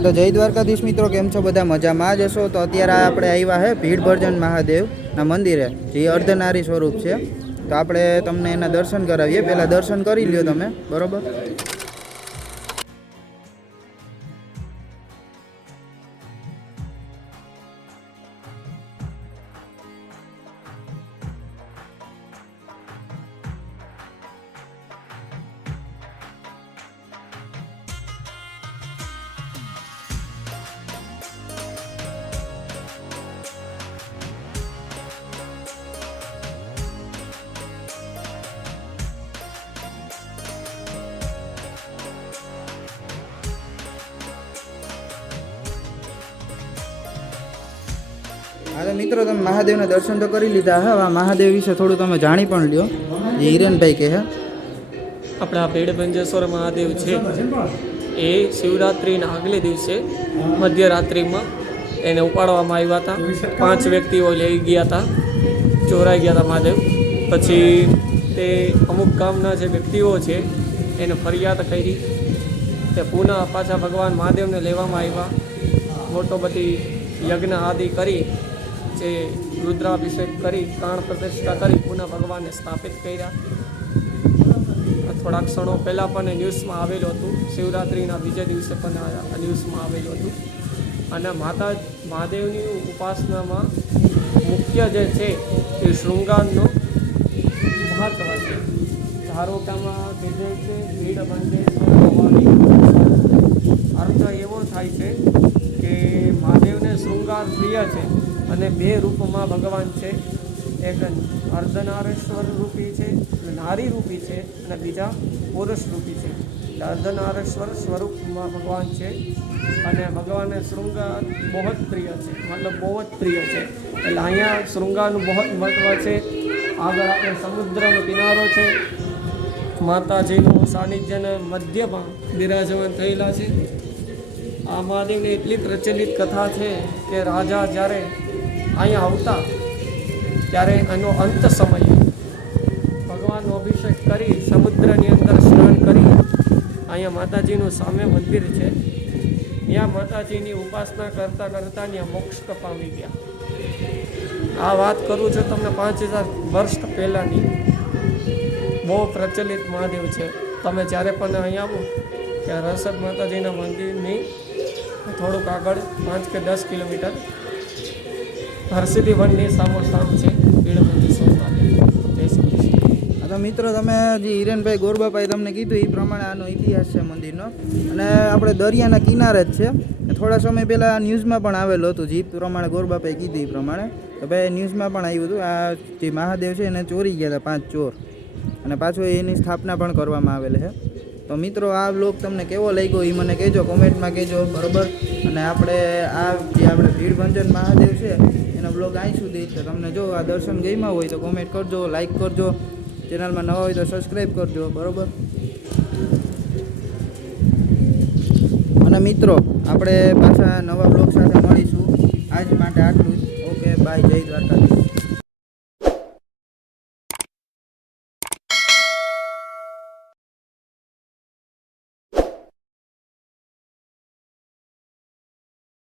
હા, તો જય દ્વારકાધીશ મિત્રો, કેમ છો બધા? મજામાં જ હશો? તો અત્યારે આપણે આવ્યા છે ભીડભર્જન મહાદેવના મંદિરે, જે અર્ધનારી સ્વરૂપ છે. તો આપણે તમને એના દર્શન કરાવીએ. પહેલાં દર્શન કરી લ્યો તમે, બરોબર? હા મિત્રો, તમે મહાદેવના દર્શન તો કરી લીધા હવે મહાદેવ વિશે થોડું તમે જાણી પણ લ્યો. જે હિરેનભાઈ કહે આપણા ભેડભંજેશ્વર મહાદેવ છે. એ શિવરાત્રિના આગલે દિવસે મધ્યરાત્રિમાં એને ઉપાડવામાં આવ્યા હતા. પાંચ વ્યક્તિઓ લઈ ગયા હતા. ચોરાઈ ગયા હતા મહાદેવ. પછી તે અમુક ગામના જે વ્યક્તિઓ છે, એને ફરિયાદ કરી તે પુનઃ પાછા ભગવાન મહાદેવને લેવામાં આવ્યા. મોટો બધી યજ્ઞ આદિ કરી જે રુદ્રાભિષેક કરી, પ્રાણ પ્રતિષ્ઠા કરી, પુનઃ ભગવાનને સ્થાપિત કર્યા. થોડાક ક્ષણો પહેલાં પણ ન્યૂઝમાં આવેલું હતું. શિવરાત્રિના બીજા દિવસે પણ ન્યૂઝમાં આવેલું હતું. અને માતા મહાદેવની ઉપાસનામાં મુખ્ય જે છે એ શૃંગારનો મહત્વ છે. ધારોકામાં કીધે છે, ભીડ બંધે અર્થ એવો થાય છે કે મહાદેવને શૃંગાર પ્રિય છે. અને બે રૂપમાં ભગવાન છે. એક અર્ધનારેશ્વર રૂપી છે, નારી રૂપી છે અને બીજા પુરુષ રૂપી છે. અર્ધનારેશ્વર સ્વરૂપમાં ભગવાન છે અને ભગવાનને શૃંગાર બહુ જ પ્રિય છે. મતલબ બહુ જ પ્રિય છે. એટલે અહીંયા શૃંગારનું બહુ જ મહત્વ છે. આગળ આપણે સમુદ્રનો કિનારો છે. માતાજીનું સાનિધ્યને મધ્યમાં બિરાજમાન થયેલા છે. આ મહાદેવની એટલી પ્રચલિત કથા છે કે રાજા જ્યારે અહીંયા આવતા ત્યારે એનો અંત સમયે ભગવાનનો અભિષેક કરી સમુદ્રની અંદર સ્નાન કરી. અહીંયા માતાજીનું સામે મંદિર છે. ત્યાં માતાજીની ઉપાસના કરતાં કરતાં ત્યાં મોક્ષ પામી ગયા. આ વાત કરું છું તમને પાંચ હજાર વર્ષ પહેલાંની. બહુ પ્રચલિત મહાદેવ છે. તમે જ્યારે પણ અહીંયા આવો, ત્યાં રસદ માતાજીના મંદિરની થોડુંક આગળ પાંચ કે દસ કિલોમીટર હરસિદ્ધિ વનની સામોસામ છે. જય શ્રી કૃષ્ણ. તો મિત્રો તમે જે હિરેનભાઈ ગોરબાપાએ તમને કીધું એ પ્રમાણે આનો ઇતિહાસ છે મંદિરનો. અને આપણે દરિયાના કિનારે જ છે. થોડા સમય પહેલાં ન્યૂઝમાં પણ આવેલું હતું જે પ્રમાણે ગોરબાપાએ કીધું એ પ્રમાણે. તો ભાઈ ન્યૂઝમાં પણ આવ્યું હતું. આ જે મહાદેવ છે એને ચોરી ગયા હતા પાંચ ચોર. અને પાછું એની સ્થાપના પણ કરવામાં આવેલ છે. તો મિત્રો, આ બ્લોગ તમને કેવો લાગ્યો એ મને કહેજો, કોમેન્ટમાં કહેજો, બરોબર? અને આપણે આ જે આપણે ભીડભંજન મહાદેવ છે, એનો બ્લોગ અહીં સુધી. છે તમને જો આ દર્શન ગઈમાં હોય તો કોમેન્ટ કરજો લાઈક કરજો. ચેનલમાં નવા હોય તો સબસ્ક્રાઈબ કરજો, બરોબર? અને મિત્રો, આપણે પાછા નવા બ્લોગ સાથે મળીશું.